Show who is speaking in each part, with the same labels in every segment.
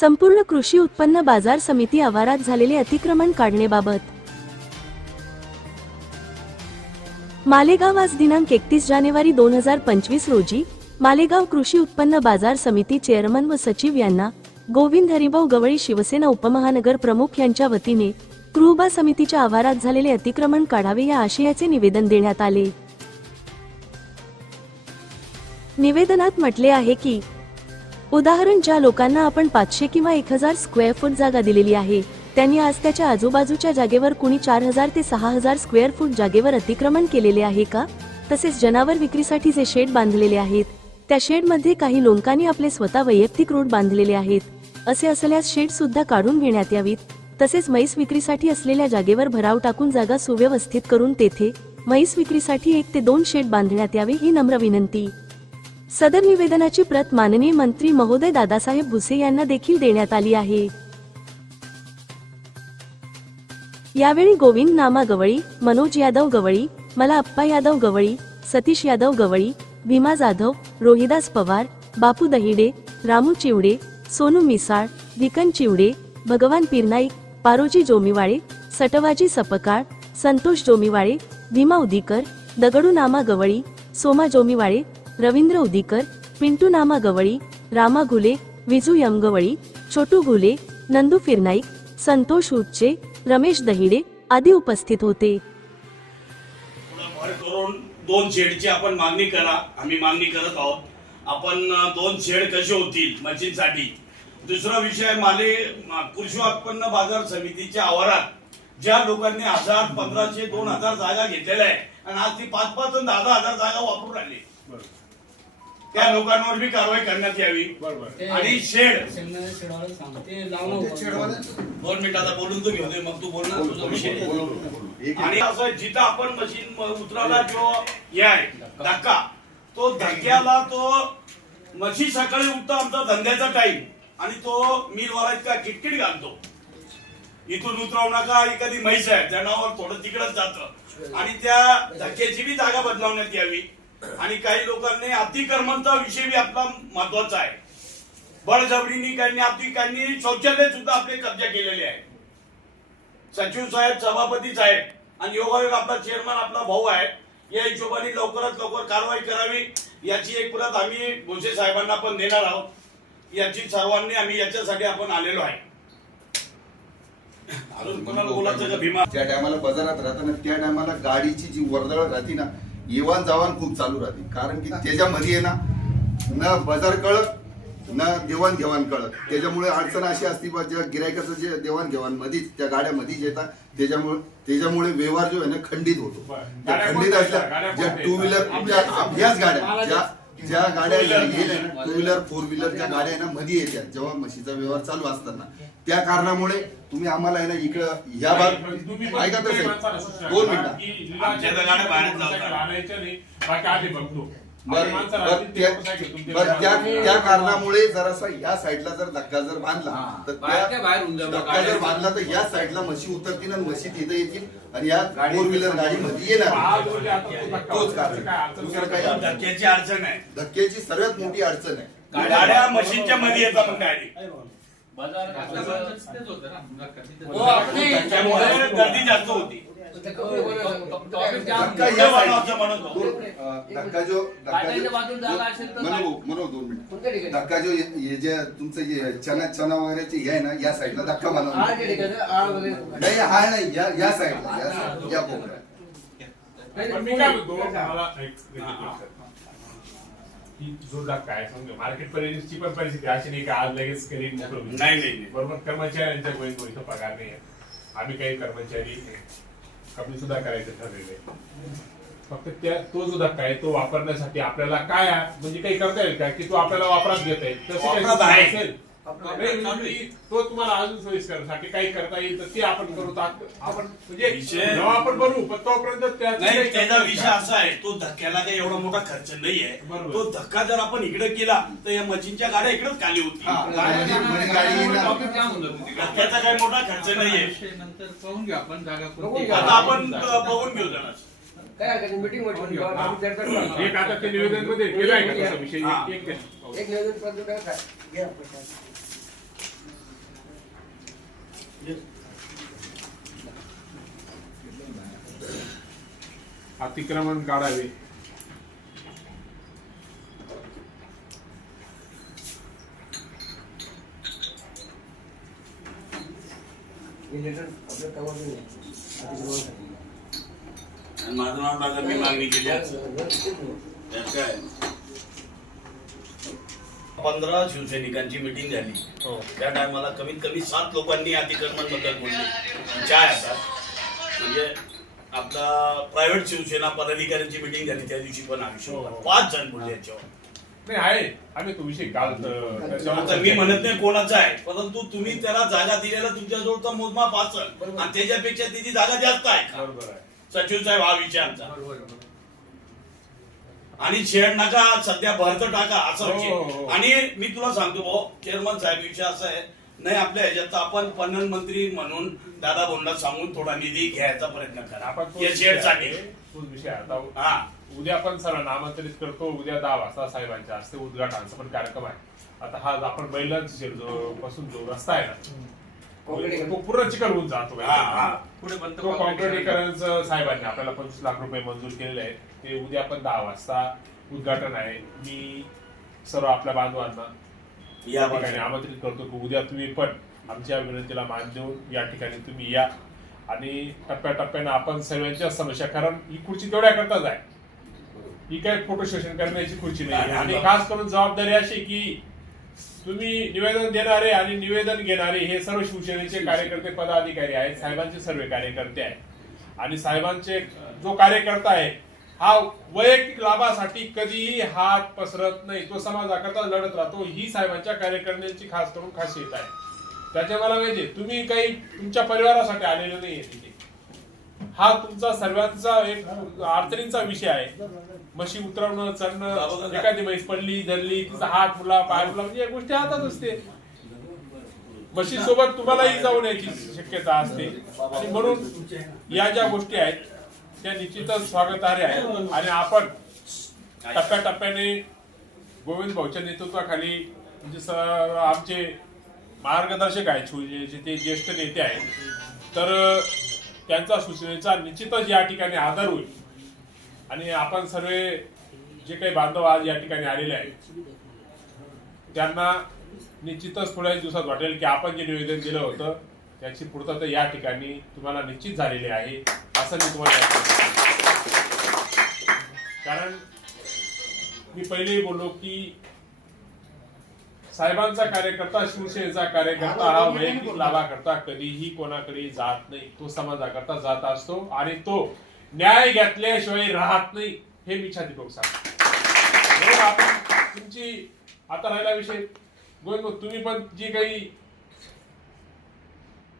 Speaker 1: संपूर्ण कृषी उत्पन्न बाजार समिती आवारात झालेले अतिक्रमण काढण्याबाबत मालेगाव आज दिनांक एकतीस जानेवारी दोन हजार पंचवीस रोजी मालेगाव कृषी उत्पन्न बाजार समिती चेअरमन व सचिव यांना गोविंद हरिभाऊ गवळी शिवसेना उपमहानगर प्रमुख यांच्या वतीने कृबा समितीच्या आवारात झालेले अतिक्रमण काढावे या आशयाचे निवेदन देण्यात आले. निवेदनात म्हटले आहे की उदाहरण ज्या लोकांना आपण पाचशे किंवा एक हजार स्क्वेअर फूट जागा दिलेली आहे त्यांनी आज त्याच्या आजूबाजूच्या जागेवर कुणी चार हजार ते सहा हजार स्क्वेअर फूट जागेवर अतिक्रमण केलेले आहे का? तसेच जनावर विक्रीसाठी जे शेड बांधलेले आहेत त्या शेडमध्ये काही लोकांनी आपले स्वतः वैयक्तिक रोड बांधलेले आहेत. असे असल्यास शेड सुद्धा काढून घेण्यात यावीत. तसेच म्हैस विक्रीसाठी असलेल्या जागेवर भराव टाकून जागा सुव्यवस्थित करून तेथे म्हैस विक्रीसाठी एक ते दोन शेड बांधण्यात यावे ही नम्र विनंती. सदर निवेदनाची प्रत माननीय मंत्री महोदय दादासाहेब भुसे यांना देखील देण्यात आली आहे. यावेळी गोविंद नामा गवळी मनोज यादव गवळी मला अप्पा यादव गवळी सतीश यादव गवळी भीमा जाधव रोहिदास पवार बापू दहिडे रामू चिवडे सोनू मिसाळ विकन चिवडे भगवान पिरनाईक पारोजी जोमिवाळे सटवाजी सपकाळ संतोष जोमिवाळे भीमा उदीकर दगडू नामा गवळी सोमा जोमिवाळे रवींद्र उदीकर पिंटू नामा गवळी रामा घुले विजू यमगवळी छोटू घुले नंदू फिरनाईक संतोष उच्चे रमेश दहिडे आदी उपस्थित होते.
Speaker 2: थोडं भर करून दोन शेडची आपण मागणी करा आम्ही मागणी करत आहोत. आपण दोन शेड कसे होतील मशीनसाठी? दुसरा विषय माले कृषी उत्पन्न बाजार समितीच्या आवारात ज्या लोकांनी हजार पंधराशे दोन हजार जागा घेतलेल्या आहे आणि आज ती पाच पाच आणि दहा दहा हजार जागा वापरून राहिली त्या लोकांवर बी कारवाई करण्यात यावी. आणि शेड. दोन मिनिटाचा बोलून तो घेऊ दे मग तू बोल ना तुझा विषय आणि असं जिथं आपण मशीन उतराला जो हे आहे धक्का तो धक्क्याला तो मशीन सकाळी उठतो आमचा धंद्याचा टाइम आणि तो मिलवाला इतका किटकिट घालतो. इथून उतरवू नका एखादी म्हैस आहे जनावर थोडं तिकडच जातं. आणि त्या धक्क्याची बी जागा बदलावण्यात यावी. आणि काही लोकांनी अतिक्रमणचा विषय बी आपला महत्त्वाचा आहे. बळजबरीने काही अतिकांनी काही शौचालय सुद्धा आपले कब्जा केलेले आहे. सचिव साहेब सभापती साहेब आणि योगायोग आपला चेअरमन आपला भाऊ आहे. या हिशोबाने लवकरात लवकर कारवाई करावी याची एक प्रत आम्ही भोसे साहेबांना पण देणार आहोत. याची सर्वांनी आम्ही याच्यासाठी आपण आलेलो आहे. अजून कोणाला बोलायचं का? भीमा?
Speaker 3: ज्या टायमाला बाजारात राहताना त्या टायमाला गाडीची जी वर्दळ राहते ना येवान जावान खूप चालू राहते कारण की त्याच्यामध्ये आहे ना न बाजार कळत न देवाण घेवाण कळत त्याच्यामुळे अडचण अशी असते बा ज्या गिरायकाचं जे देवाण घेवाण मध्येच त्या गाड्या मध्येच येतात. त्याच्यामुळे त्याच्यामुळे व्यवहार जो आहे ना खंडित होतो. खंडित असल्या ज्या? टू व्हीलर अभ्यास गाड्या ज्या ज्या गाड्या गेल्या टू व्हीलर फोर व्हीलर ज्या गाड्या आहे ना मध्ये येतात जेव्हा म्हशीचा व्यवहार चालू असताना. त्या कारणामुळे तुम्ही आम्हाला आहे ना इकडं ह्या भाग ऐका दोन मिनिटं.
Speaker 2: आमच्या गाड्या.
Speaker 4: आणायच्या नाही. बाकी आधी बघतो.
Speaker 3: बरं, बरं, त्या- बरं, कारणामुळे जरासा या साईडला जर धक्का जर बांधला. तर
Speaker 5: बाहेर
Speaker 3: त्या
Speaker 5: काय बाहेर होऊन जाऊ,
Speaker 3: धक्का जर बांधला तर या साईडला म्हशी उतरतील आणि म्हशी तिथे येतील आणि या
Speaker 5: गाडी-
Speaker 3: फोर व्हीलर गाडी मध्ये येणार तोच. कारण. दुसरं. काही अडचण नाही.
Speaker 2: धक्क्याची अडचण आहे
Speaker 3: धक्क्याची सर्वात मोठी अडचण आहे
Speaker 2: गाड्या मशीनच्या मध्ये येतात मग गाडी हो, त्याच्यामुळे गर्दी जास्त होती.
Speaker 3: धक्का जो जो
Speaker 5: बाजूला जागा असेल तर
Speaker 3: मनोभाऊ, मनोभाऊ, दोन
Speaker 5: कोणत्या
Speaker 3: मिनिट
Speaker 5: ठिकाणी?
Speaker 3: धक्का जो हे जे तुमचं चना चना वगैरेचे हे आहे ना या साईडला धक्का बनवला नाही हा नाही या या साईडला या कोपऱ्यात
Speaker 4: की जो धक्का आहे समजा मार्केट परिस्थितीची पण परिस्थिती अशी नाही की आज लगेच मोकळं होईल.
Speaker 2: नाही, नाही, नाही.
Speaker 4: बरोबर कर्मचाऱ्यांच्या गोळी गोळीचा पगार नाही आहे आम्ही काही कर्मचारी कमी सुद्धा करायचं ठरलेलं आहे फक्त त्या तो जो धक्का आहे तो वापरण्यासाठी आपल्याला काय? म्हणजे काही करता येईल का की तो आपल्याला वापरात घेता येईल तसं काही
Speaker 2: वापरात आहे.
Speaker 4: असेल नाही, म्हणजे तो तुम्हाला अजून सोयीस्करसाठी काही करता येईल तर ते आपण करू तर आपण म्हणजे
Speaker 2: विषय-
Speaker 4: जेव्हा आपण बनवू पण तोपर्यंत त्याचं
Speaker 2: नाही
Speaker 4: काही
Speaker 2: त्याचा
Speaker 4: करता
Speaker 2: विषय
Speaker 4: का?
Speaker 2: असा आहे तो धक्क्याला काही एवढा मोठा खर्च नाहीये
Speaker 4: बरोबर.
Speaker 2: तो धक्का जर आपण इकडे केला तर या मशीनच्या गाड्या इकडेच खाली होती
Speaker 3: हा.
Speaker 2: धक्क्याचा काही मोठा खर्च नाहीये
Speaker 5: नंतर पाहून घेऊ आपण जागा कोणती.
Speaker 2: आता आपण अ, बघून घेऊ जरा
Speaker 6: काय हरकत नाही, meeting मध्ये घेऊ. आम्ही चर्चा करू.
Speaker 4: एक आता ते निवेदनमध्ये केलाय का तसा विषय
Speaker 2: हा.
Speaker 4: एक- एक-
Speaker 6: एक निवेदन पत्र द्या काय? घ्या.
Speaker 4: अतिक्रमण काढावे.
Speaker 2: माझं नाव टाका मी मागणी केली. काय? पंधरा शिवसैनिकांची मिटिंग झाली.
Speaker 4: हो.
Speaker 2: त्या टायमाला कमीत कमी सात लोकांनी अतिक्रमणबद्दल बोलले काय आता. म्हणजे आपला प्रायव्हेट शिवसेना पदाधिकाऱ्यांची मिटिंग झाली त्या दिवशी पण आयुष्य
Speaker 4: हो.
Speaker 2: पाच जण बोलले याच्यावर.
Speaker 4: नाही आहे. आम्ही तो विषय काल
Speaker 2: मी म्हणत नाही कोणाचा आहे परंतु तुम्ही त्याला जागा दिलेला तुमच्याजवळचा मोजमाप असेल आणि त्याच्यापेक्षा त्याची जागा जास्त आहे
Speaker 4: बरोबर आहे.
Speaker 2: सचिव साहेब हा विषय आमचा. आणि शेड नका सध्या भरत टाका असा
Speaker 4: हो,
Speaker 2: विषय
Speaker 4: हो.
Speaker 2: आणि मी तुला सांगतो भाऊ चेअरमन साहेब विषय असा आहे नाही आपल्या ह्याच्यात आपण पणन मंत्री म्हणून दादा बोंडला सांगून थोडा निधी घ्यायचा प्रयत्न करा.
Speaker 4: आपण तोच
Speaker 2: या
Speaker 4: विषय
Speaker 2: शेडसाठी
Speaker 4: आहे, तोच विषय आहे. आता
Speaker 2: हा.
Speaker 4: उद्या पण सर्वांना आमंत्रित करतो उद्या दहा वाजता साहेबांच्या हस्ते उद्घाटनाचा पण कार्यक्रम आहे. आता हा आपण बैलांचा शेड जो पासून जो रस्ता आहे ना पूर्ण होऊन जातो. तो साहेबांनी आपल्याला पंचवीस लाख रुपये मंजूर केलेले आहेत. ते उद्या पण दहा वाजता उद्घाटन आहे. मी सर्व आपल्या बांधवांना
Speaker 2: या
Speaker 4: ठिकाणी. आमंत्रित करतो की उद्या तुम्ही पण आमच्या विनंतीला मान देऊन या ठिकाणी तुम्ही या. आणि टप्प्याटप्प्यानं आपण सर्वांच्या समस्या कारण ही खुर्ची तेवढ्या करताच आहे. ही काय फोटो सेशन करण्याची खुर्ची नाही. आणि खास करून जबाबदारी अशी की तुम्ही निवेदन देणारे आणि निवेदन घेणारे हे सर्व शिवसेनेचे कार्यकर्ते पदाधिकारी आहेत साहेबांचे सर्व कार्यकर्ते आहेत. आणि साहेबांचे जो कार्यकर्ता आहे हा वैयक्तिक लाभासाठी कधीही हात पसरत नाही. तो समाजाकरता लढत राहतो. ही साहेबांच्या कार्यकर्त्यांची खास करून खासियत आहे. त्याच्या मला माहिती आहे, तुम्ही काही तुमच्या परिवारासाठी आलेले तिथे. हा तुमचा सर्वांचा एक अडचणीचा विषय आहे. म्हशी उतरवणं चढणं एखादी म्हैस पडली धरली तिचा हात फुला पाय फुला म्हणजे या गोष्टी हातात असते. म्हशी सोबत तुम्हालाही जाऊन यायची शक्यता असते. आणि म्हणून या ज्या गोष्टी आहेत त्या निश्चितच स्वागतार्ह आहेत. आणि आपण टप्प्याटप्प्याने गोविंद भाऊच्या नेतृत्वाखाली म्हणजे आमचे मार्गदर्शक आहेत ते ज्येष्ठ नेते आहेत. तर त्यांचा सूचनेचा निश्चितच या ठिकाणी आदर होईल. आणि आपण सर्व जे काही बांधव आज या ठिकाणी आलेले आहेत त्यांना निश्चितच थोड्या दिवसात वाटेल की आपण जे निवेदन दिलं होतं त्याची पूर्तता या ठिकाणी तुम्हाला निश्चित झालेली आहे असं मी तुम्हाला कारण मी पहिलेही बोललो की साहेबांचा कार्यकर्ता शिवसेनेचा कार्यकर्ता हा वैयक्तिक लाभाकरता कधीही कोणाकडे जात नाही. तो समाजाकरता जात असतो आणि तो न्याय घेतल्याशिवाय राहत नाही हे मी छातीपूर्वक सांगतो. तुमची आता राहिला विषय. गोविंद तुम्ही पण जे काही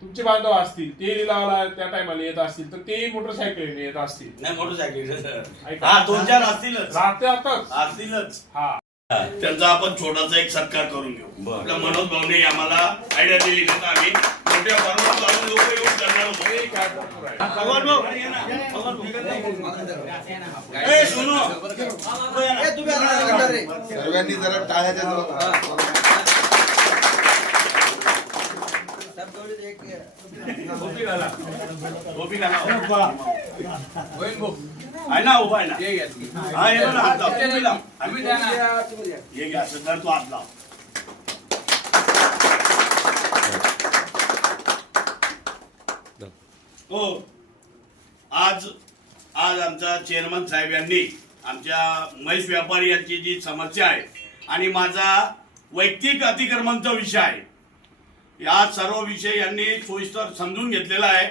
Speaker 4: तुमचे बांधव असतील ते लिलावाला त्या टायमाला येत असतील तर तेही मोटरसायकलीने येत असतील.
Speaker 2: नाही मोटरसायकल दोन चार असतीलच.
Speaker 4: राहते आताच.
Speaker 2: असतीलच.
Speaker 4: हा.
Speaker 2: त्यांचा आपण छोटासा एक सत्कार करून घेऊ. आपल्या मनोज भाऊने आम्हाला आयडिया दिली नाही तर आम्ही मोठ्या फॉर्मात लावून लोक येऊन करणार होतो
Speaker 4: भरपूर.
Speaker 3: सर्वांनी जरा
Speaker 6: तेवढीच एक
Speaker 2: टोपी घाला. टोपी घाला. आहे ना उभा आहे ना
Speaker 5: हे घ्या.
Speaker 2: हा हात लाव. लाव.
Speaker 5: तुम्ही
Speaker 6: तुम्ही द्या.
Speaker 2: हे घ्या सध्या तू हात लाव हो आज आज आमचा चेअरमन साहेब यांनी आमच्या म्हैस व्यापारी यांची जी समस्या आहे आणि माझा वैयक्तिक अतिक्रमणचा विषय आहे या सर्व विषय यांनी सोयीस्कर समजून घेतलेला आहे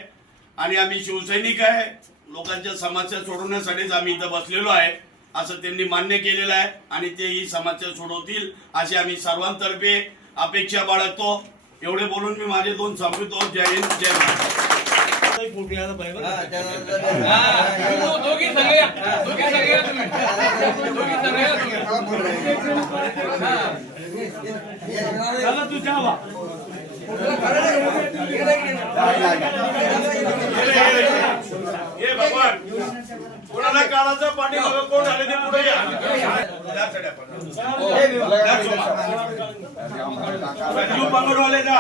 Speaker 2: आणि आम्ही शिवसैनिक आहे लोकांच्या समस्या सोडवण्यासाठीच आम्ही इथं बसलेलो आहे असं त्यांनी मान्य केलेलं आहे आणि ते ही समस्या सोडवतील अशी आम्ही सर्वांतर्फे अपेक्षा बाळगतो. एवढे बोलून मी माझे दोन संपवितो जय हिंद जय महाराष्ट्र.
Speaker 6: हा,
Speaker 2: भगवान. कोणाला काळाचा पाणी बघा कोण आले ते पुढे या. संजीव जा.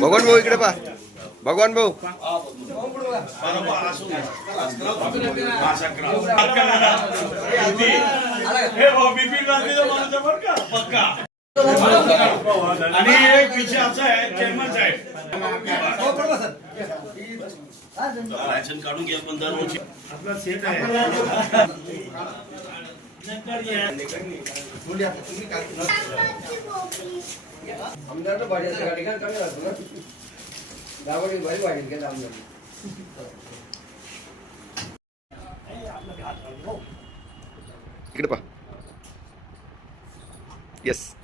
Speaker 7: भगवान भाऊ इकडे पा. भगवान भाऊ.
Speaker 2: हे भाऊ बिपिन रात्रीचा माणूस आहे बरं का? पक्का. आणि एक विषय असा आहे चेअरमन साहेब. लायसन काढून घ्या पण दरवर्षी. आपला सेट
Speaker 6: आमदार असते गाडी काय कमी राहतो ना. गावाडी भारी वाढेल का आमदार.
Speaker 7: इकडे Yes.